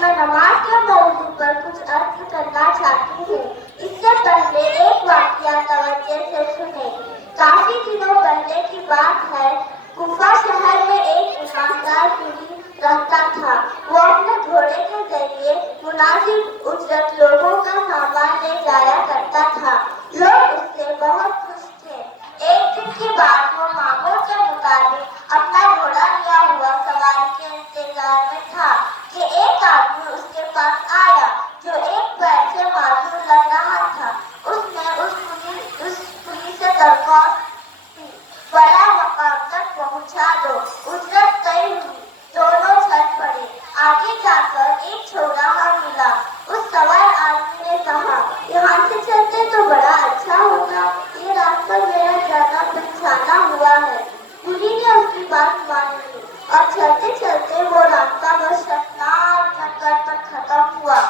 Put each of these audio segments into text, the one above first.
میں نماز کے موضوع پر کچھ عرض کرنا چاہتی ہوں۔ اس سے پہلے ایک واقعہ توجہ سے سنیں۔ کافی دنوں پہلے کی بات ہے، کوفہ شہر میں ایک ایماندار قومی رہتا تھا۔ وہ اپنے گھوڑے کے ذریعے مناسب اجرت لوگوں کا سامان لے جایا کرتا تھا۔ لوگ اس سے بہت خوش تھے۔ ایک دن کی بات، وہ معمول کے مطابق اپنا گھوڑا لیا ہوا سواری کے انتظار میں تھا کہ ایک آدمی اس کے پاس آیا جو ایک پیر سے معذور لگ رہا تھا۔ اس نے اس پولیس سے درخواست کی، بڑا مقام تک پہنچا دو۔ اجرت طے ہوئی، دونوں چل پڑے۔ آگے جا کر ایک چوراہا ملا۔ اس سوار آدمی نے کہا، یہاں سے چلتے تو بڑا اچھا ہوگا، یہ راستہ میرا جانا پہچانا ہوا ہے۔ پولیس نے اس کی بات مان لی اور چلتے چلتے وہ راستہ بس شفنار جنگل تک ختم ہوا۔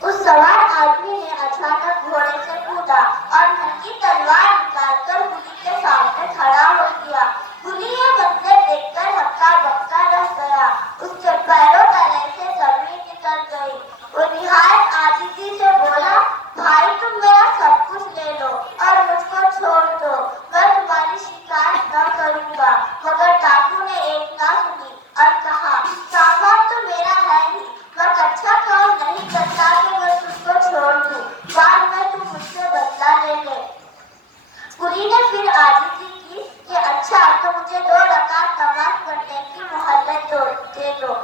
اس سوار آدمی نے اچانک گھوڑے سے کودا اور ننگی تلوار نکال کر پولیس کے سامنے کھڑا ہو گیا۔ پولیس یہ منظر دیکھ کر ہکا بکا رہ گیا۔ اس کے پیروں تلے سے زمین نکل گئی۔ وہ نہایت عاجزی سے بولا، بھائی تم میرا سب کچھ لے لو اور مجھ کو چھوڑ دو، میں تمہاری شکایت نہ کروں گا۔ مگر ڈاکو نے ایک نہ سنی اور کہا، سامان تو میرا ہے ہی، میں کچا کام نہیں کرتا کہ میں تجھ کو چھوڑ دوں، بعد میں تم مجھ سے بدلہ لے لے۔ پولیس نے پھر عاجزی کی کہ اچھا تو مجھے 2 رکعت نماز پڑھنے کی مہلت دے دو،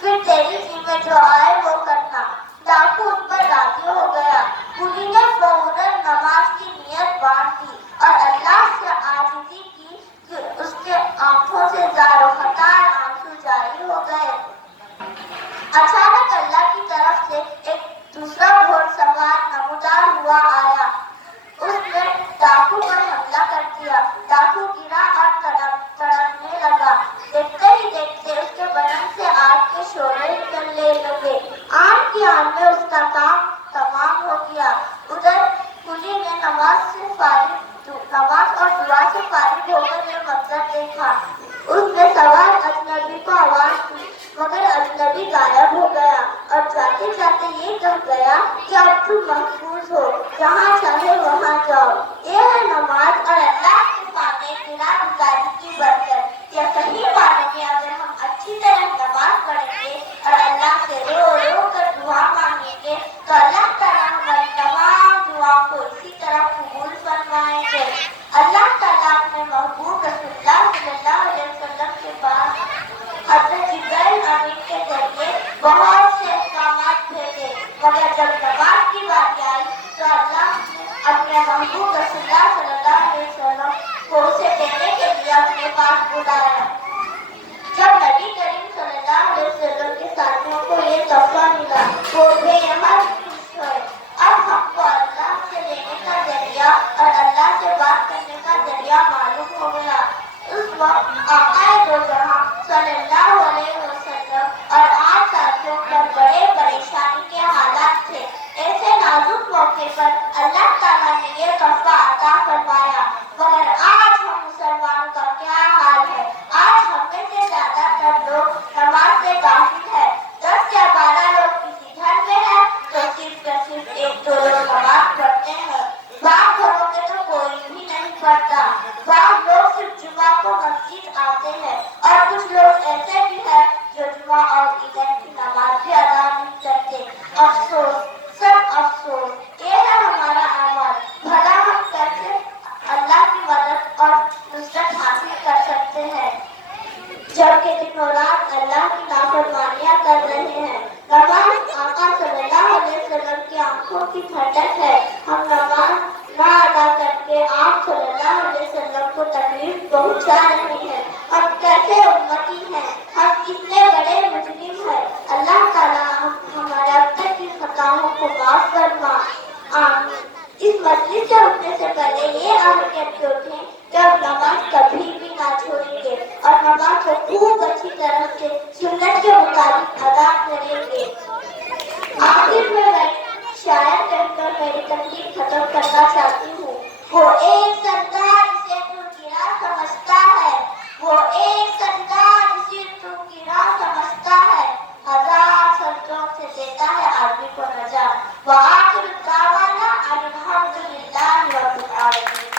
پھر تیری جی میں جو آئے وہ کرنا۔ ڈاکو اس پر راضی ہو گیا۔ پولیس نے فوراً نماز کی نیت باندھ دی اور اللہ سے عاجزی کی کہ اس کے آنکھوں سے زار و خطار آنسو جاری ہو گئے۔ اچانک اللہ کی طرف سے ایک دوسرا گھوڑ سوار نمودار ہوا آیا۔ اس نے ڈاکو پر حملہ کر دیا۔ ڈاکو گرا اور تڑپنے لگا۔ دیکھتے ہی دیکھتے اس کے بدن سے آگ کے شعلے نکلنے لگے۔ آن کی آن میں اس کا کام تمام ہو گیا۔ ادھر پولیس نے نماز اور دعا سے فارغ ہو کر یہ منظر دیکھا۔ اس نے سوار اجنبی کو آواز دی، مگر اجنبی غائب ہو گیا اور جاتے جاتے یہ کہہ گیا کہ اب تم محفوظ ہو، جہاں چاہے وہاں جاؤ۔ یہ ہے نماز اور اللہ کے سامنے گناہ گزاری کی برکت۔ یہ صحیح معنوں میں اگر ہم اچھی طرح نماز پڑھیں گے اور اللہ سے رو رو کر دعا مانگیں گے تو اللہ تعالیٰ ہماری تمام دعاؤں کو اسی طرح قبول فرمائیں گے۔ اللہ تعالیٰ اپنے محبوب رسول اللہ صلی اللہ علیہ وسلم کے پاس حضرت جبرائیل امین کے ذریعے بہت سے احکامات بھیجے، مگر جب نماز کی بات آئی تو اللہ نے اپنے محبوب رسول اللہ صلی اللہ علیہ وسلم کو اسے دینے کے لیے اپنے پاس بلایا۔ جب نبی کریم صلی اللہ علیہ وسلم کے ساتھیوں کو یہ تحفہ ملا، وہ بے حد خوش ہوئے۔ اب ہم کو اللہ سے لینے کا ذریعہ اور اللہ سے بات کرنے کا ذریعہ معلوم ہو گیا۔ اس وقت آقا دو جہاں صلی اللہ علیہ وسلم اور 8 ساتھیوں پر بڑے پریشانی کے حالات تھے۔ ایسے نازک موقع پر اللہ تعالیٰ نے یہ تحفہ عطا فرمایا۔ مگر آج ہم مسلمانوں کا کیا حال ہے؟ آج ہم میں سے زیادہ تر لوگ نماز سے غافل ہے۔ 10 یا 12 لوگ کسی گھر میں ہیں تو صرف 1-2 لوگ نماز پڑھتے ہیں۔ بعض گھروں میں تو کوئی بھی نہیں پڑھتا۔ بعض لوگ صرف جمعہ کو مسجد آتے ہیں اور کچھ لوگ ایسے بھی ہیں جو جمعہ اور عید کی نماز بھی ادا نہیں کرتے۔ افسوس، سب افسوس، یہ ہے ہمارا اعمال۔ بھلا ہم کیسے اللہ کی مدد اور نصرت حاصل کر سکتے ہیں جبکہ دن و رات اللہ کی نافرمانیاں کر رہے ہیں۔ نماز آقا صلی اللہ علیہ وسلم کی آنکھوں کی ٹھنڈک ہے۔ ہم نماز نہ ادا کر کے آپ صلی اللہ علیہ وسلم کو تکلیف پہنچا رہے ہیں۔ ہم کیسے امتی ہیں؟ ہم کتنے بڑے مجرم ہیں۔ اللہ تعالیٰ ہمارے اب تک کی خطاؤں کو معاف فرما، آمین۔ اس مجلس سے اٹھنے سے پہلے یہ عہد کر کے اٹھیں کہ اب نماز کبھی بھی نہ چھوڑیں گے اور نماز کو خوب اچھی طرح سے سنت کے مطابق ادا کریں گے۔ آخر میں شاعر کہہ کر میری تقریر ختم کرنا چاہتی ہوں۔ وہ ایک سردار جسے تو گرا سمجھتا ہے، وہ ایک سردار جسے تو گرا سمجھتا السابق النجاة وآخر دعوانا أن الحمد لله رب العالمين.